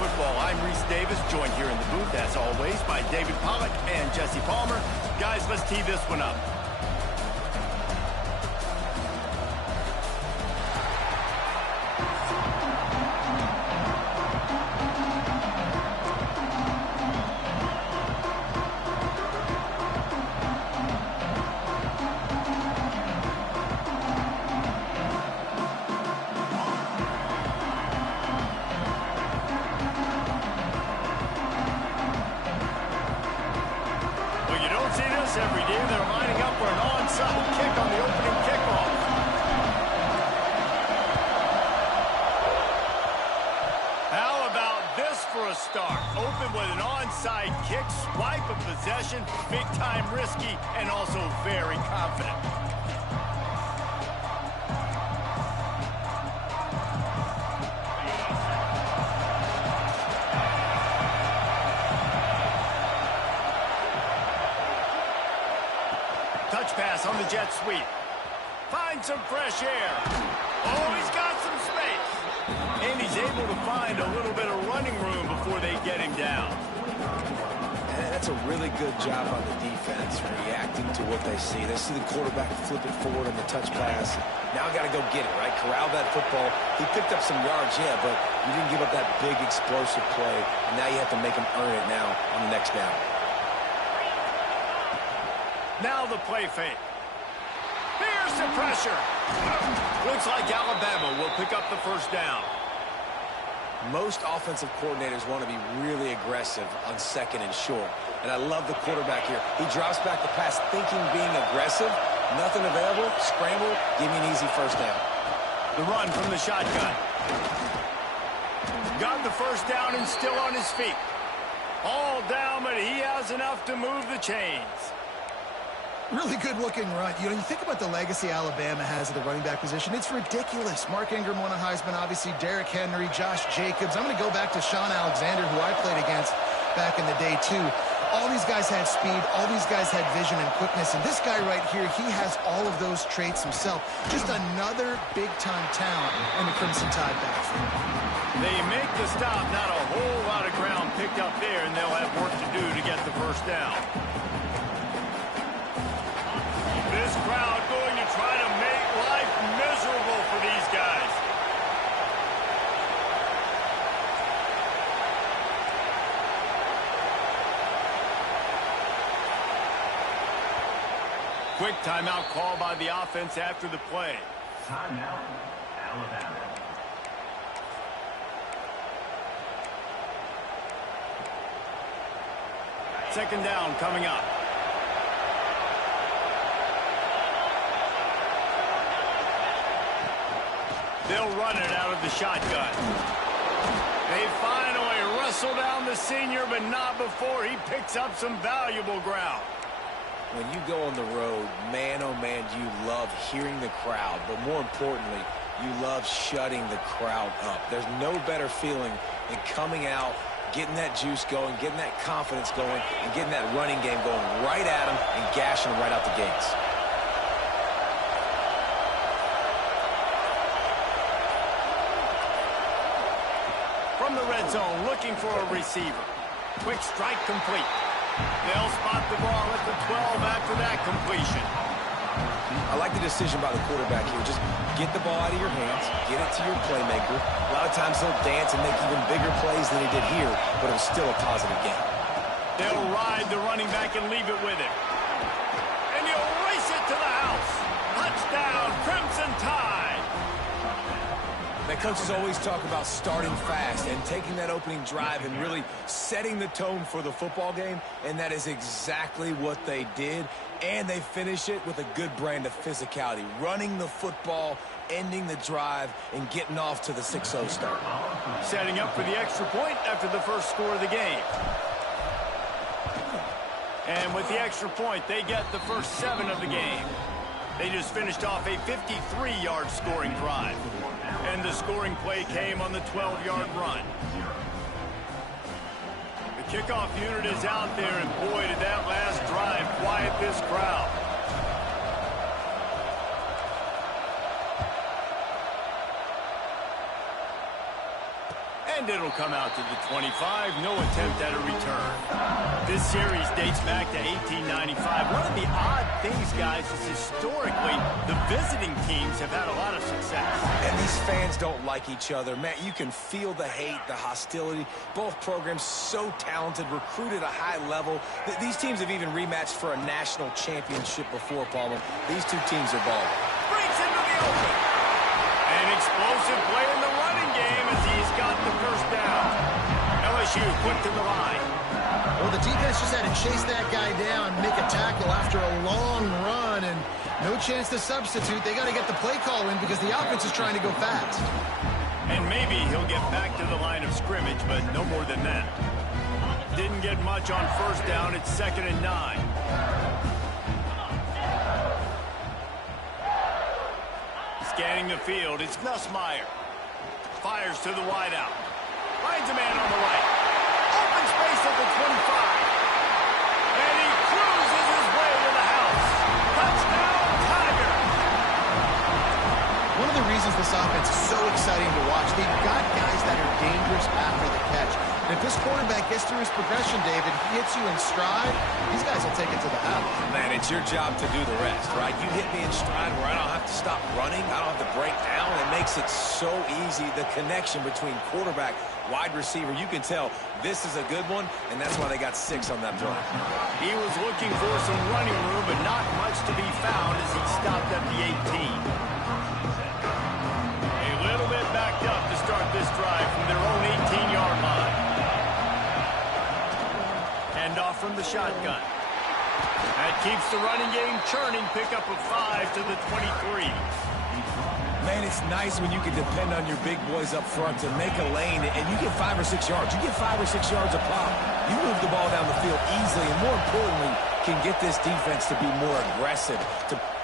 Football. I'm Reese Davis, joined here in the booth, as always, by David Pollack and Jesse Palmer. Guys, let's tee this one up. Every day they're lining up for an onside kick on the opening kickoff. How about this for a start? Open with an onside kick, swipe of possession, big time risky, and also very confident. Touch pass on the jet sweep. Find some fresh air. Oh, he's got some space. And he's able to find a little bit of running room before they get him down. And that's a really good job on the defense, reacting to what they see. They see the quarterback flip it forward on the touch pass. Now got to go get it, right? Corral that football. He picked up some yards, yeah, but you didn't give up that big explosive play. And now you have to make him earn it now on the next down. Now the play fake. Here's the pressure. Looks like Alabama will pick up the first down. Most offensive coordinators want to be really aggressive on second and short. And I love the quarterback here. He drops back the pass thinking being aggressive. Nothing available. Scramble. Give me an easy first down. The run from the shotgun. Got the first down and still on his feet. All down, but he has enough to move the chains. Really good-looking run. You know, you think about the legacy Alabama has at the running back position. It's ridiculous. Mark Ingram won a Heisman, obviously. Derrick Henry, Josh Jacobs. I'm going to go back to Sean Alexander, who I played against back in the day, too. All these guys had speed. All these guys had vision and quickness. And this guy right here, he has all of those traits himself. Just another big-time talent in the Crimson Tide backfield. They make the stop. Not a whole lot of ground picked up there, and they'll have work to do to get the first down. This crowd going to try to make life miserable for these guys. Quick timeout call by the offense after the play. Timeout, Alabama. Second down coming up. They'll run it out of the shotgun. They finally wrestle down the senior, but not before he picks up some valuable ground. When you go on the road, man, oh man, you love hearing the crowd. But more importantly, you love shutting the crowd up. There's no better feeling than coming out, getting that juice going, getting that confidence going, and getting that running game going right at them and gashing them right out the gates. From the red zone, looking for a receiver. Quick strike complete. They'll spot the ball at the 12 after that completion. I like the decision by the quarterback here. Just get the ball out of your hands, get it to your playmaker. A lot of times he'll dance and make even bigger plays than he did here, but it was still a positive game. They'll ride the running back and leave it with him. And he'll race it to the house. Touchdown, Crimson Tide. Now, coaches always talk about starting fast and taking that opening drive and really setting the tone for the football game, and that is exactly what they did. And they finish it with a good brand of physicality, running the football, ending the drive, and getting off to the 6-0 start. Setting up for the extra point after the first score of the game. And with the extra point, they get the first 7 of the game. They just finished off a 53-yard scoring drive. And the scoring play came on the 12-yard run. The kickoff unit is out there, and boy, did that last drive quiet this crowd. And it'll come out to the 25. No attempt at a return. This series dates back to 1895. One of the odd things, guys, is historically the visiting teams have had a lot of success. And these fans don't like each other. Man, you can feel the hate, the hostility. Both programs so talented, recruited at a high level. These teams have even rematched for a national championship before, Palmer. These two teams are balling. Breaks into the open. An explosive play in the running game as he's got the first down. LSU quick to the line. Well, the defense just had to chase that guy down, make a tackle after a long run, and no chance to substitute. They got to get the play call in because the offense is trying to go fast. And maybe he'll get back to the line of scrimmage, but no more than that. Didn't get much on first down. It's 2nd and 9. Scanning the field, it's Nussmeier. Fires to the wideout. Finds a man on the right. Open space at the 25. And he cruises his way to the house. Touchdown, Tiger. One of the reasons this offense is so exciting to watch, they've got guys that are dangerous after the catch. And if this quarterback gets through his progression, David, he hits you in stride, these guys will take it to the house. Man, it's your job to do the rest, right? You hit me in stride where I don't have to stop running. I don't have to break down. It makes it so easy, the connection between quarterback, wide receiver. You can tell this is a good one, and that's why they got 6 on that play. He was looking for some running room, but not much to be found as he stopped at the 18. A little bit backed up to start this drive from their own 18-yard line. Hand off from the shotgun. That keeps the running game churning. Pickup of 5 to the 23. Man, it's nice when you can depend on your big boys up front to make a lane, and you get 5 or 6 yards. You get 5 or 6 yards a pop. You move the ball down the field easily, and more importantly, can get this defense to be more aggressive.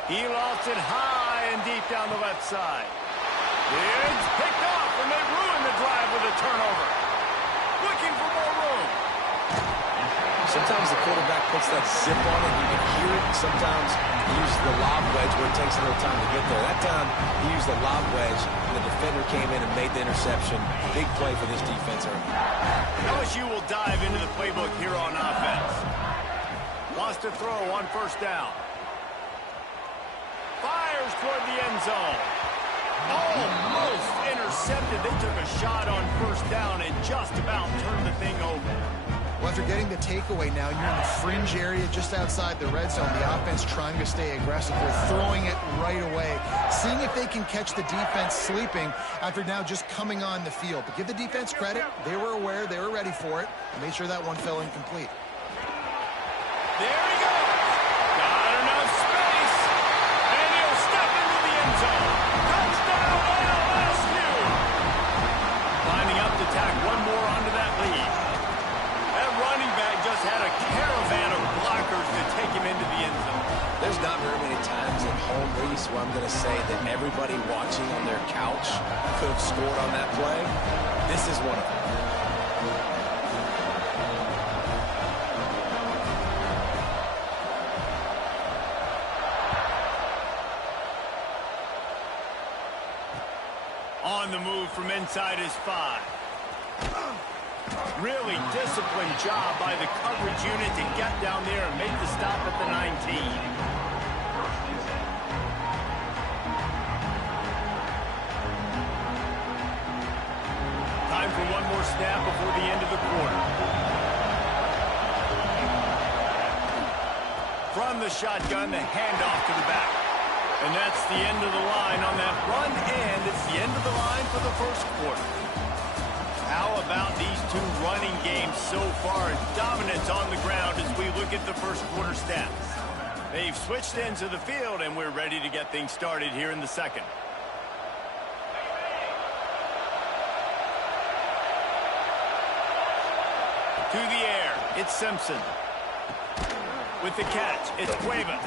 He lost it high and deep down the left side. It's picked off, and they ruin the drive with a turnover. Looking for more room. Sometimes the quarterback puts that zip on it, you can hear it. Sometimes he uses the lob wedge where it takes a little time to get there. That time, he used the lob wedge, and the defender came in and made the interception. Big play for this defense. LSU will dive into the playbook here on offense. Wants to throw on first down. Fires toward the end zone. Almost intercepted. They took a shot on first down and just about turned the thing over. Well, after getting the takeaway now, you're in the fringe area just outside the red zone. The offense trying to stay aggressive. They're throwing it right away, seeing if they can catch the defense sleeping after now just coming on the field. But give the defense credit. They were aware. They were ready for it. And made sure that one fell incomplete. There he goes. Got enough space. And he'll step into the end zone. Touchdown, LSU. Lining up to tack one more onto that lead. That running back just had a caravan of blockers to take him into the end zone. There's not very many times at home, Reese, where I'm going to say that everybody watching on their couch could have scored on that play. This is one of them. On the move from inside his 5. Really disciplined job by the coverage unit to get down there and make the stop at the 19. Time for one more snap before the end of the quarter. From the shotgun, the handoff to the back. And that's the end of the line on that run, and it's the end of the line for the first quarter. How about these two running games so far? Dominance on the ground as we look at the first quarter stats. They've switched ends of the field, and we're ready to get things started here in the second. To the air, it's Simpson. With the catch, it's Cuevas.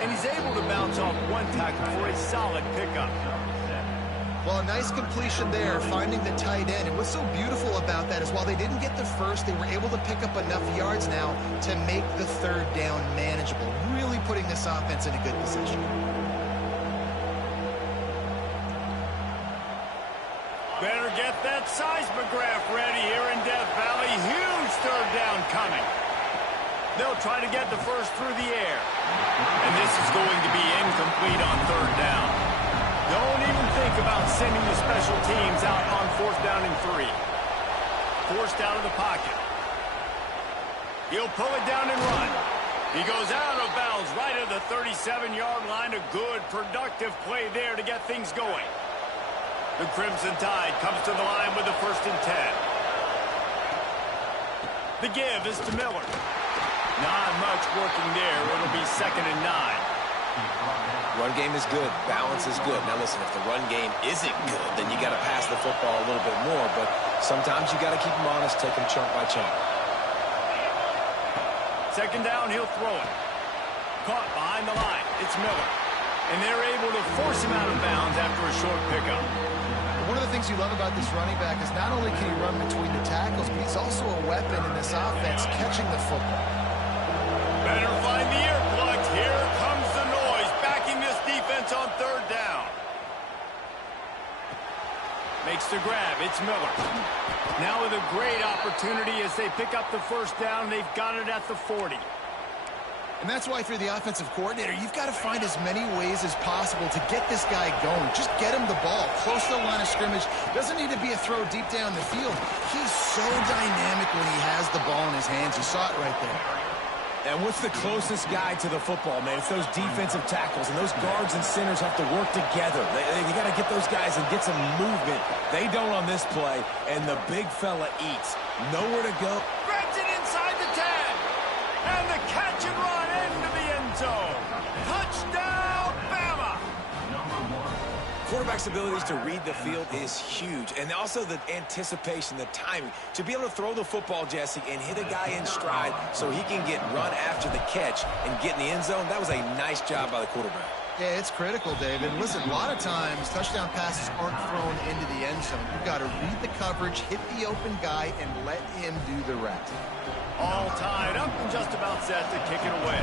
And he's able to bounce off one tackle for a solid pickup. Well, a nice completion there, finding the tight end. And what's so beautiful about that is while they didn't get the first, they were able to pick up enough yards now to make the third down manageable, really putting this offense in a good position. Better get get that seismograph ready here in Death Valley. Huge third down coming. They'll try to get the first through the air. And this is going to be incomplete on third down. Don't even think about sending the special teams out on fourth down and 3. Forced out of the pocket. He'll pull it down and run. He goes out of bounds right at the 37-yard line. A good, productive play there to get things going. The Crimson Tide comes to the line with the 1st and 10. The give is to Miller. Not much working there. It'll be 2nd and 9. Run game is good. Balance is good. Now listen, if the run game isn't good, then you got to pass the football a little bit more. But sometimes you got to keep them honest, take them chunk by chunk. 2nd down, he'll throw it. Caught behind the line. It's Miller. And they're able to force him out of bounds after a short pickup. One of the things you love about this running back is not only can he run between the tackles, but he's also a weapon in this offense, catching the football. Better find the earplugs. Here comes the noise, backing this defense on 3rd down. Makes the grab. It's Miller. Now with a great opportunity as they pick up the 1st down. They've got it at the 40. And that's why if you're the offensive coordinator, you've got to find as many ways as possible to get this guy going. Just get him the ball close to the line of scrimmage. Doesn't need to be a throw deep down the field. He's so dynamic when he has the ball in his hands. You saw it right there. And what's the closest guy to the football, man? It's those defensive tackles, and those guards and centers have to work together. They got to get those guys and get some movement. They don't on this play, and the big fella eats. Nowhere to go. Grabs it inside the 10. And the catch and run into the end zone. Touchdown, Bama! Quarterback's abilities to read the field is huge. And also the anticipation, the timing. To be able to throw the football, Jesse, and hit a guy in stride so he can get run after the catch and get in the end zone, that was a nice job by the quarterback. Yeah, it's critical, David. Listen, a lot of times touchdown passes aren't thrown into the end zone. You've got to read the coverage, hit the open guy, and let him do the rest. All tied up and just about set to kick it away.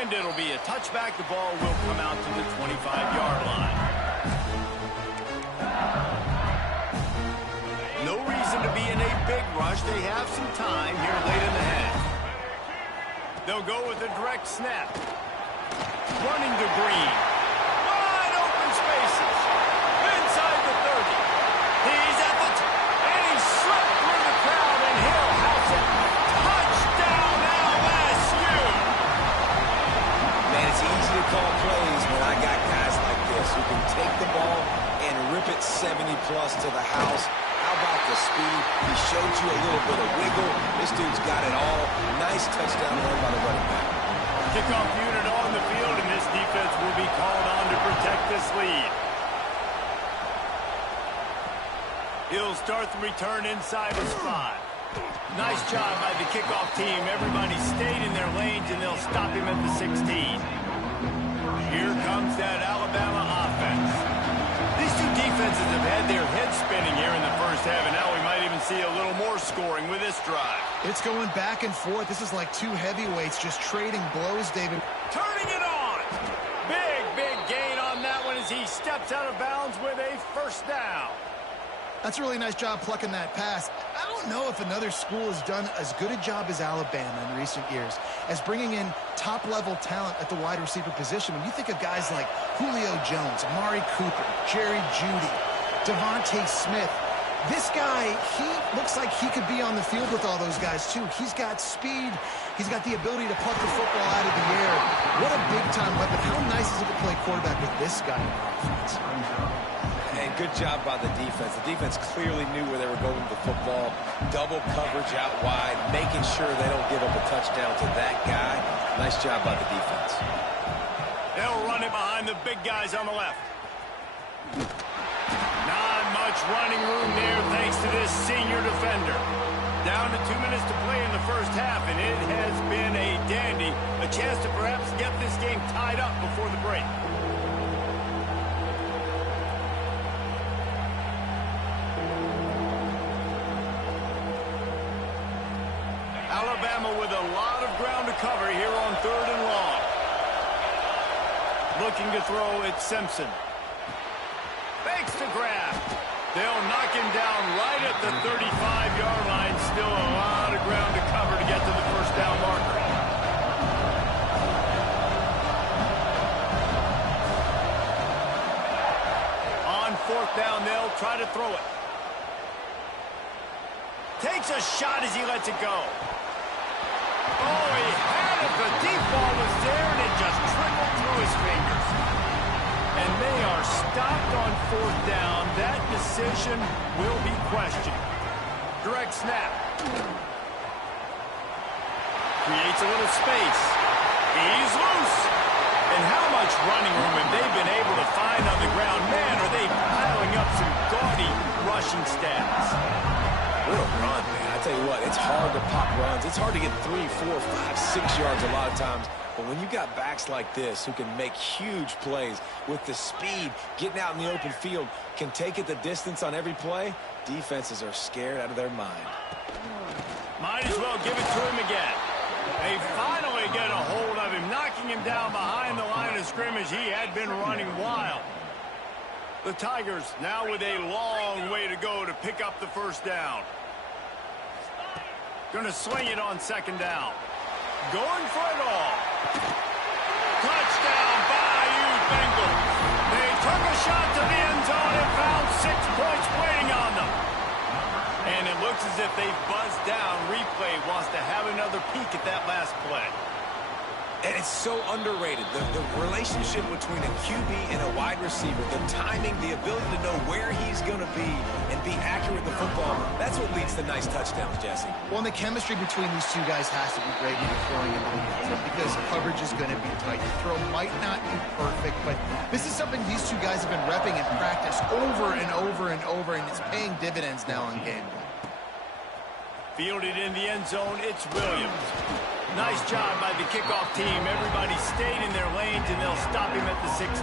And it'll be a touchback. The ball will come out to the 25-yard line. No reason to be in a big rush. They have some time here late in the half. They'll go with a direct snap. Running to Green. Wide open spaces. Inside the 30. He's at the and he slipped through the crowd, and he'll house it. Touchdown LSU. Man, it's easy to call plays when I got guys like this who can take the ball and rip it 70-plus to the house. How about the speed? He showed you a little bit of wiggle. This dude's got it all. Nice touchdown run by the running back. Kickoff unit on the field, and this defense will be called on to protect this lead. He'll start the return inside his 5. Nice job by the kickoff team. Everybody stayed in their lanes, and they'll stop him at the 16. Here comes that Alabama offense. These two defenses have had their heads spinning here in the first half, and now we might even see a little more scoring with this drive. It's going back and forth. This is like two heavyweights just trading blows, David. Turning it on. Big gain on that one as he steps out of bounds with a 1st down. That's a really nice job plucking that pass. I don't know if another school has done as good a job as Alabama in recent years as bringing in top-level talent at the wide receiver position. When you think of guys like Julio Jones, Amari Cooper, Jerry Jeudy, Devontae Smith, this guy, he looks like he could be on the field with all those guys, too. He's got speed. He's got the ability to pump the football out of the air. What a big-time weapon. How nice is it to play quarterback with this guy in the offense? And good job by the defense. The defense clearly knew where they were going with the football. Double coverage out wide, making sure they don't give up a touchdown to that guy. Nice job by the defense. They'll run it behind the big guys on the left. Not much running room there thanks to this senior defender. Down to 2 minutes to play in the first half, and it has been a dandy. A chance to perhaps get this game tied up before the break. Alabama with a lot of ground to cover here on 3rd and long. Looking to throw, it's Simpson. Fakes to grab. They'll knock him down right at the 35-yard line. Still a lot of ground to cover to get to the first down marker. On 4th down, they'll try to throw it. Takes a shot as he lets it go. Oh, he had it. The deep ball was there, and it just trickled through his fingers. And they are stopped on 4th down. That decision will be questioned. Direct snap. Creates a little space. He's loose. And how much running room have they been able to find on the ground? Man, are they piling up some gaudy rushing stats. What a run, man. I tell you what, it's hard to pop runs. It's hard to get 3, 4, 5, 6 yards a lot of times. But when you got backs like this who can make huge plays with the speed, getting out in the open field, can take it the distance on every play, defenses are scared out of their mind. Might as well give it to him again. They finally get a hold of him, knocking him down behind the line of scrimmage. He had been running wild. The Tigers now with a long way to go to pick up the first down. Going to sling it on 2nd down. Going for it all. Touchdown, Bayou Bengals. They took a shot to the end zone and found 6 points waiting on them. And it looks as if they've buzzed down. Replay wants to have another peek at that last play. And it's so underrated. The relationship between a QB and a wide receiver, the timing, the ability to know where he's going to be and be accurate with the football, that's what leads to nice touchdowns, Jesse. Well, and the chemistry between these two guys has to be great when you're throwing into the end zone because coverage is going to be tight. The throw might not be perfect, but this is something these two guys have been repping in practice over and over and over, and it's paying dividends now on game day. Fielded in the end zone, it's Williams. Nice job by the kickoff team. Everybody stayed in their lanes, and they'll stop him at the 16.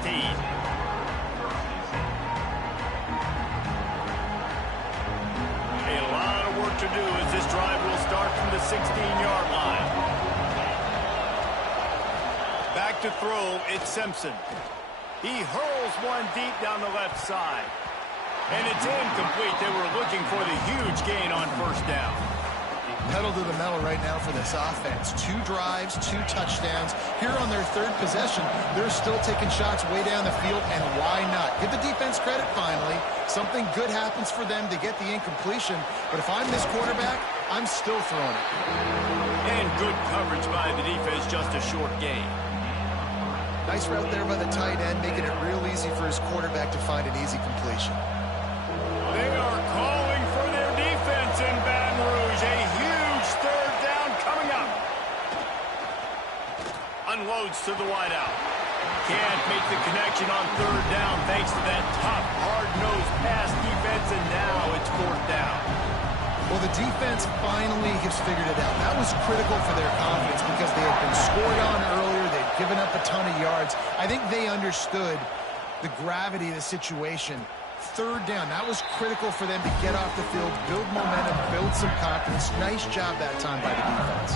A lot of work to do as this drive will start from the 16-yard line. Back to throw, it's Simpson. He hurls one deep down the left side. And it's incomplete. They were looking for the huge gain on 1st down. Pedal to the metal right now for this offense. 2 drives, 2 touchdowns. Here on their 3rd possession, they're still taking shots way down the field, and why not? Give the defense credit finally. Something good happens for them to get the incompletion, but if I'm this quarterback, I'm still throwing it. And good coverage by the defense, just a short gain. Nice route there by the tight end, making it real easy for his quarterback to find an easy completion. They are calling for their defense in Baton Rouge. A huge 3rd down coming up. Unloads to the wideout. Can't make the connection on 3rd down thanks to that tough, hard-nosed pass defense, and now it's 4th down. Well, the defense finally has figured it out. That was critical for their confidence because they had been scored on earlier. They'd given up a ton of yards. I think they understood the gravity of the situation. 3rd down, that was critical for them to get off the field, build momentum, build some confidence. Nice job that time by the defense.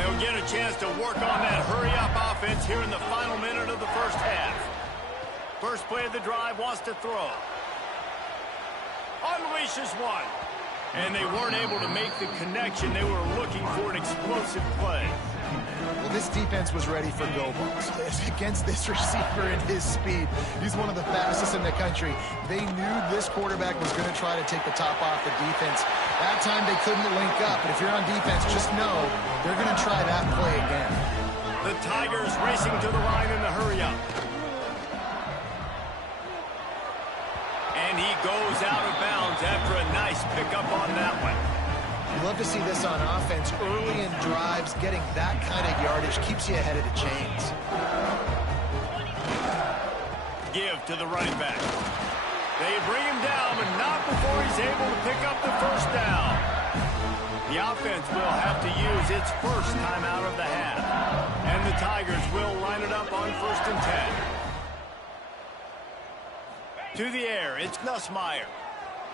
They'll get a chance to work on that hurry-up offense here in the final minute of the first half. First play of the drive wants to throw. Unleashes one. And they weren't able to make the connection. They were looking for an explosive play. Well, this defense was ready for go balls. Against this receiver and his speed, he's one of the fastest in the country. They knew this quarterback was going to try to take the top off the defense. That time they couldn't link up, but if you're on defense, just know they're going to try that play again. The Tigers racing to the line in the hurry-up. And he goes out of bounds after a nice pickup on that one. You love to see this on offense. Early in drives, getting that kind of yardage keeps you ahead of the chains. Give to the running back. They bring him down, but not before he's able to pick up the first down. The offense will have to use its first timeout of the half. And the Tigers will line it up on 1st and 10. To the air, it's Nussmeier.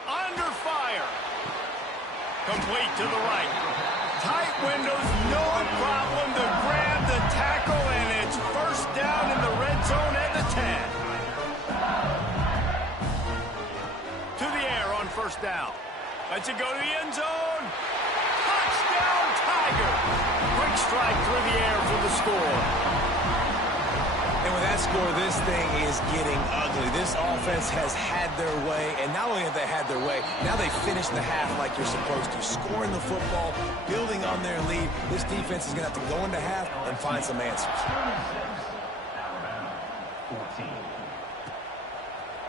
Under fire. Complete to the right. Tight windows, no problem to grab the tackle, and it's first down in the red zone at the 10. To the air on first down. Lets it go to the end zone. Touchdown, Tiger. Quick strike through the air for the score. And with that score, this thing is getting ugly. This offense has had their way, and not only have they had their way, now they finished the half like you're supposed to, scoring the football, building on their lead. This defense is going to have to go into half and find some answers.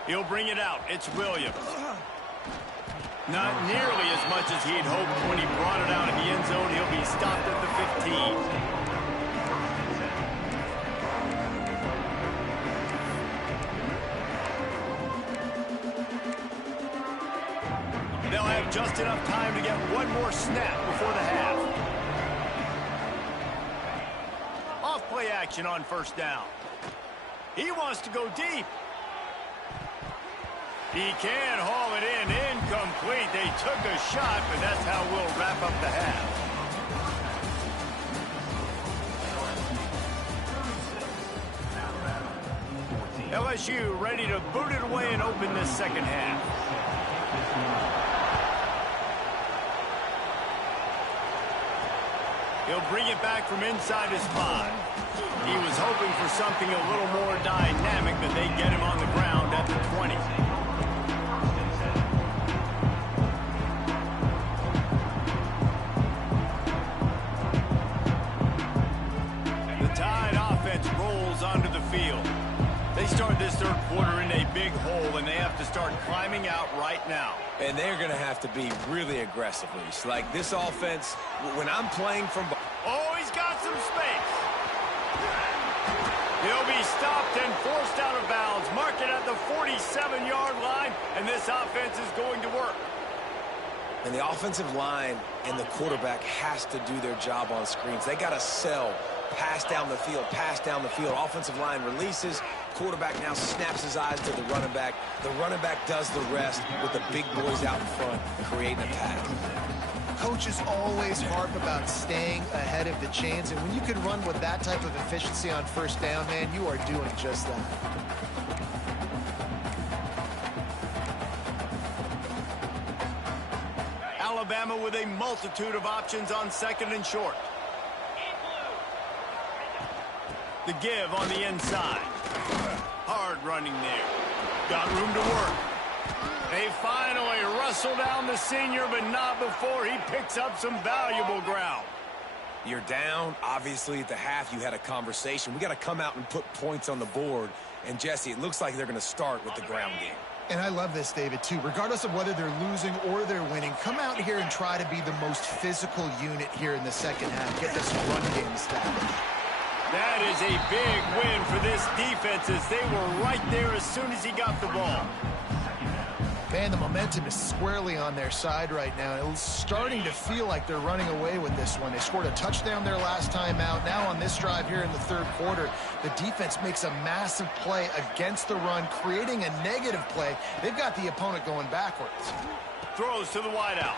He'll bring it out. It's Williams. Not nearly as much as he'd hoped when he brought it out in the end zone. He'll be stopped at the 15. They'll have just enough time to get one more snap before the half. Off play action on first down. He wants to go deep. He can haul it in. Incomplete. They took a shot, but that's how we'll wrap up the half. LSU ready to boot it away and open this second half. He'll bring it back from inside his 5. He was hoping for something a little more dynamic, but they get him on the ground at the 20. The Tide offense rolls onto the field. They start this third quarter in a big hole, and they have to start climbing out right now. And they're going to have to be really aggressive, Reese. Like this offense, when I'm playing from... Oh, he's got some space. He'll be stopped and forced out of bounds. Mark it at the 47-yard line, and this offense is going to work. And the offensive line and the quarterback has to do their job on screens. They got to sell. Pass down the field, pass down the field. Offensive line releases. Quarterback now snaps his eyes to the running back. The running back does the rest with the big boys out in front, creating a pass. Coaches always harp about staying ahead of the chains, and when you can run with that type of efficiency on first down, man, you are doing just that. Alabama with a multitude of options on second and short. The give on the inside. Hard running there. Got room to work. They finally wrestle down the senior, but not before he picks up some valuable ground. You're down. Obviously, at the half, you had a conversation. We got to come out and put points on the board. And, Jesse, it looks like they're going to start with the ground game. And I love this, David, too. Regardless of whether they're losing or they're winning, come out here and try to be the most physical unit here in the second half. Get this run game established. That is a big win for this defense as they were right there as soon as he got the ball. Man, the momentum is squarely on their side right now. It's starting to feel like they're running away with this one. They scored a touchdown their last time out. Now on this drive here in the third quarter, the defense makes a massive play against the run, creating a negative play. They've got the opponent going backwards. Throws to the wideout.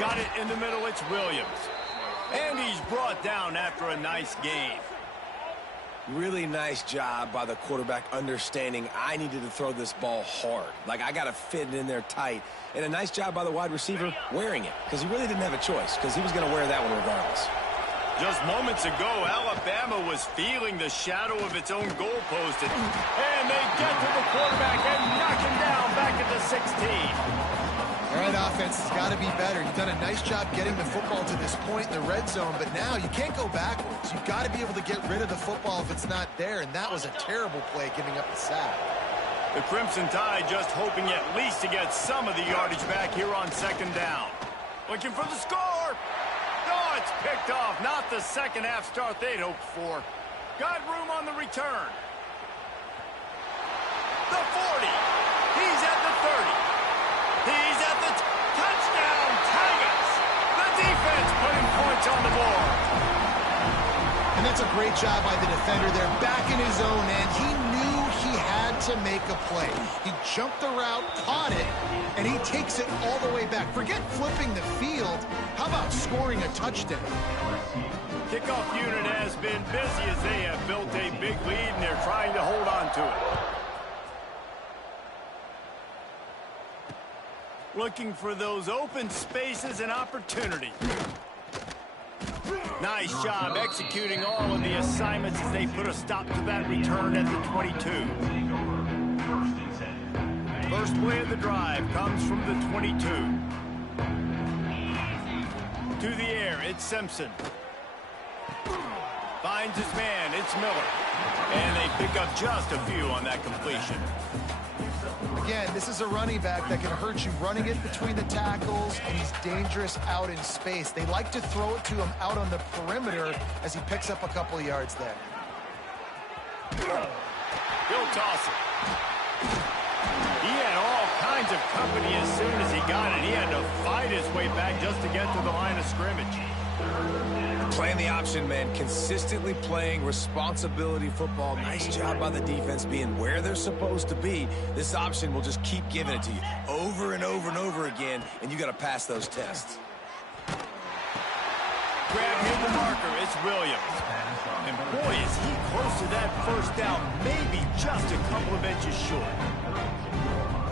Got it in the middle. It's Williams. And he's brought down after a nice game. Really nice job by the quarterback understanding I needed to throw this ball hard. Like, I got to fit it in there tight. And a nice job by the wide receiver wearing it, because he really didn't have a choice, because he was going to wear that one regardless. Just moments ago, Alabama was feeling the shadow of its own goalpost. And they get to the quarterback and knock him down back at the 16. All right, offense has got to be better. You've done a nice job getting the football to this point in the red zone, but now you can't go backwards. You've got to be able to get rid of the football if it's not there, and that was a terrible play giving up the sack. The Crimson Tide just hoping at least to get some of the yardage back here on second down. Looking for the score. Oh, it's picked off. Not the second half start they'd hoped for. Got room on the return. The 40. He's at the 30. He's at the touchdown, Tigers. The defense putting points on the board. And that's a great job by the defender there, back in his own end. He knew he had to make a play. He jumped the route, caught it, and he takes it all the way back. Forget flipping the field. How about scoring a touchdown? Kickoff unit has been busy as they have built a big lead, and they're trying to hold on to it. Looking for those open spaces and opportunity. Nice job executing all of the assignments as they put a stop to that return at the 22. First play of the drive comes from the 22. To the air, it's Simpson. Finds his man, it's Miller. And they pick up just a few on that completion. Again, this is a running back that can hurt you running it between the tackles, and he's dangerous out in space. They like to throw it to him out on the perimeter as he picks up a couple of yards there. He'll toss it. He had all kinds of company as soon as he got it. He had to fight his way back just to get to the line of scrimmage. Playing the option, man. Consistently playing responsibility football. Nice job by the defense being where they're supposed to be. This option will just keep giving it to you over and over and over again, and you got to pass those tests. Grab near the marker. It's Williams. And boy, is he close to that first down. Maybe just a couple of inches short.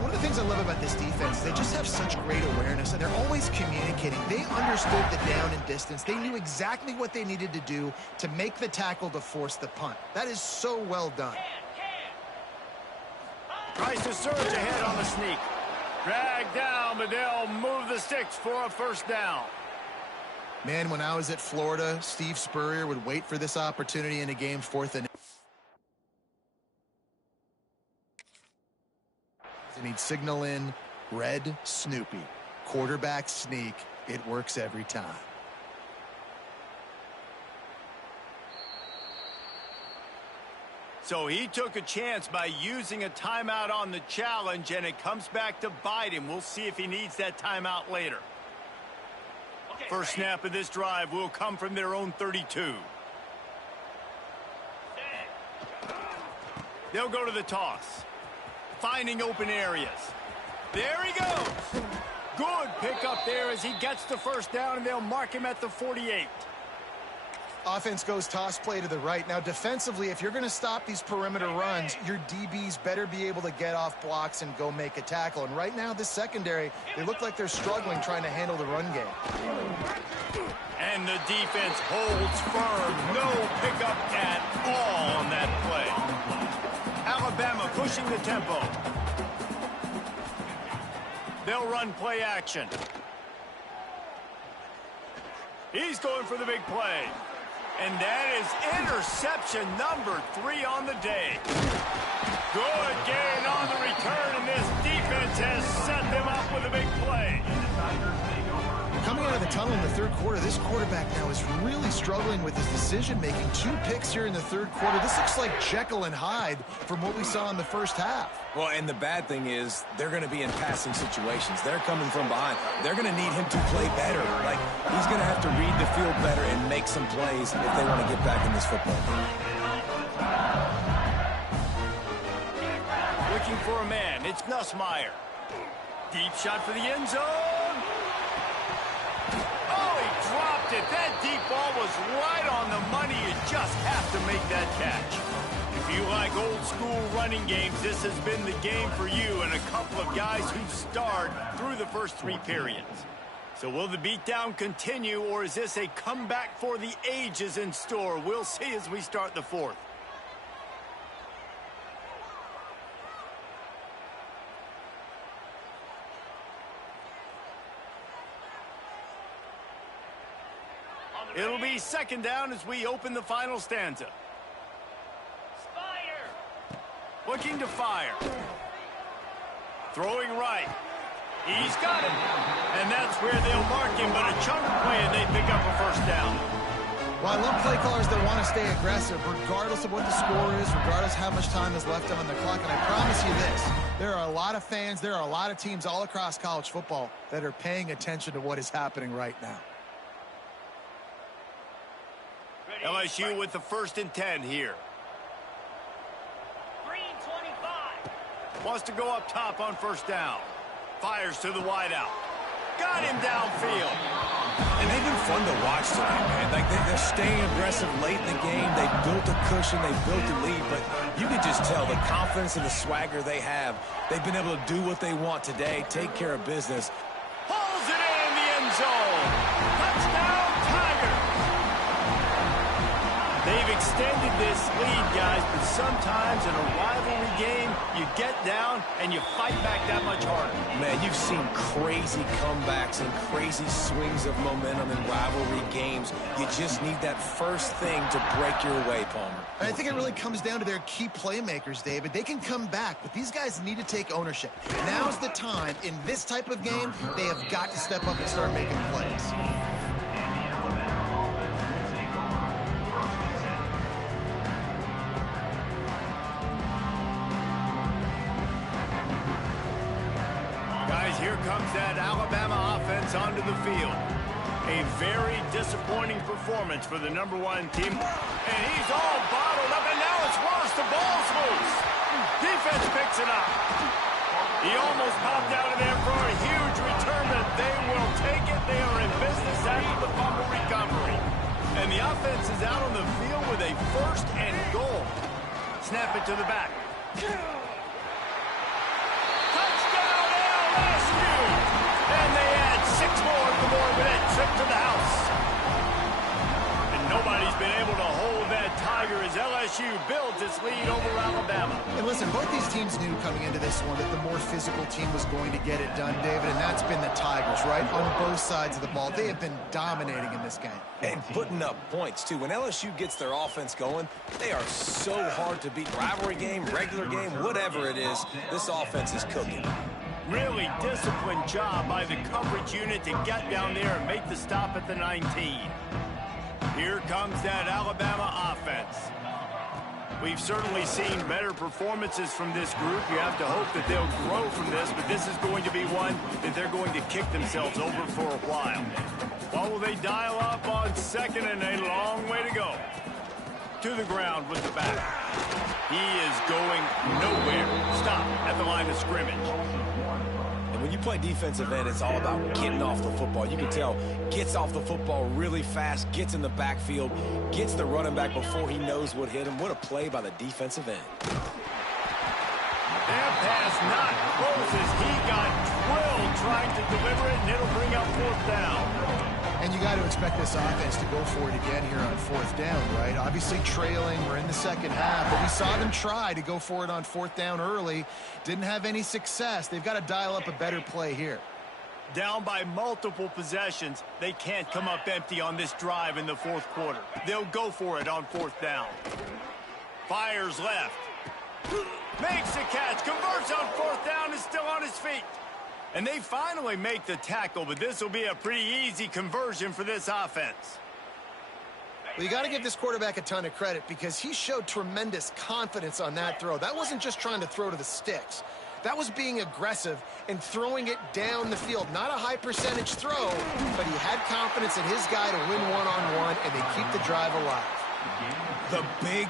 One of the things I love about this defense is they just have such great awareness, and they're always communicating. They understood the down and distance. They knew exactly what they needed to do to make the tackle to force the punt. That is so well done. Tries to surge ahead on the sneak. Drag down, but they'll move the sticks for a first down. Man, when I was at Florida, Steve Spurrier would wait for this opportunity in a game, 4th and he'd signal in red Snoopy. Quarterback sneak. It works every time. So he took a chance by using a timeout on the challenge, and it comes back to bite him. We'll see if he needs that timeout later. First snap of this drive will come from their own 32. They'll go to the toss. Finding open areas. There he goes. Good pickup there as he gets the first down, and they'll mark him at the 48. Offense goes toss play to the right. Now, defensively, if you're going to stop these perimeter runs, your DBs better be able to get off blocks and go make a tackle. And right now, this secondary, they look like they're struggling trying to handle the run game. And the defense holds firm. No pickup at all on that play. Alabama pushing the tempo. They'll run play action. He's going for the big play. And that is interception number 3 on the day. Good gain on the return, and this defense has set them up with a big play. Coming out of the tunnel in the third quarter, this quarterback now is really struggling with his decision-making. 2 picks here in the third quarter. This looks like Jekyll and Hyde from what we saw in the first half. Well, and the bad thing is they're going to be in passing situations. They're coming from behind. They're going to need him to play better. Like, he's going to have to read the field better and make some plays if they want to get back in this football game. Looking for a man. It's Nussmeier. Deep shot for the end zone. Oh, he dropped it. That deep ball was right on the money. You just have to make that catch. If you like old school running games, this has been the game for you and a couple of guys who starred through the first 3 periods. So will the beatdown continue, or is this a comeback for the ages in store? We'll see as we start the 4th. It'll be second down as we open the final stanza. Looking to fire. Throwing right. He's got it. And that's where they'll mark him, but a chunk play and they pick up a first down. Well, I love play callers that want to stay aggressive, regardless of what the score is, regardless how much time is left on the clock. And I promise you this, there are a lot of fans, there are a lot of teams all across college football that are paying attention to what is happening right now. LSU with the 1st and 10 here. Green 25. Wants to go up top on first down. Fires to the wideout. Got him downfield. And they've been fun to watch tonight, man. Like, they're staying aggressive late in the game. They built a cushion. They built a lead. But you can just tell the confidence and the swagger they have. They've been able to do what they want today, take care of business. Pulls it in the end zone. Touchdown, Tiger. They've extended this lead, guys, but sometimes in a rivalry game, you get down and you fight back that much harder. Man, you've seen crazy comebacks and crazy swings of momentum in rivalry games. You just need that first thing to break your way, Palmer. And I think it really comes down to their key playmakers, David. They can come back, but these guys need to take ownership. Now's the time. In this type of game, they have got to step up and start making plays. Guys, here comes that Alabama offense onto the field. A very disappointing performance for the #1 team. And he's all bottled up, and now it's worse. The ball's loose. Defense picks it up. He almost popped out of there for a huge return, but they will take it. They are in business after the fumble recovery. And the offense is out on the field with a 1st and goal. Snap it to the back. And they add 6 more for more of that trip to the house. And nobody's been able to hold that Tiger as LSU builds its lead over Alabama. And listen, both these teams knew coming into this one that the more physical team was going to get it done, David, and that's been the Tigers, right? On both sides of the ball. They have been dominating in this game. And putting up points, too. When LSU gets their offense going, they are so hard to beat. Rivalry game, regular game, whatever it is, this offense is cooking. Really disciplined job by the coverage unit to get down there and make the stop at the 19. Here comes that Alabama offense. We've certainly seen better performances from this group. You have to hope that they'll grow from this, but this is going to be one that they're going to kick themselves over for a while. What will they dial up on 2nd and a long way to go? To the ground with the back. He is going nowhere. Stop at the line of scrimmage. And when you play defensive end, it's all about getting off the football. You can tell, gets off the football really fast, gets in the backfield, gets the running back before he knows what hit him. What a play by the defensive end. That pass not close as he got drilled trying to deliver it, and it'll bring up 4th down. And you got to expect this offense to go for it again here on 4th down, right? Obviously trailing, we're in the second half, but we saw them try to go for it on 4th down early. Didn't have any success. They've got to dial up a better play here. Down by multiple possessions, they can't come up empty on this drive in the 4th quarter. They'll go for it on 4th down. Fires left. Makes the catch, converts on 4th down, is still on his feet. And they finally make the tackle, but this will be a pretty easy conversion for this offense. Well, you got to give this quarterback a ton of credit because he showed tremendous confidence on that throw. That wasn't just trying to throw to the sticks. That was being aggressive and throwing it down the field. Not a high percentage throw, but he had confidence in his guy to win one-on-one, and they keep the drive alive. The big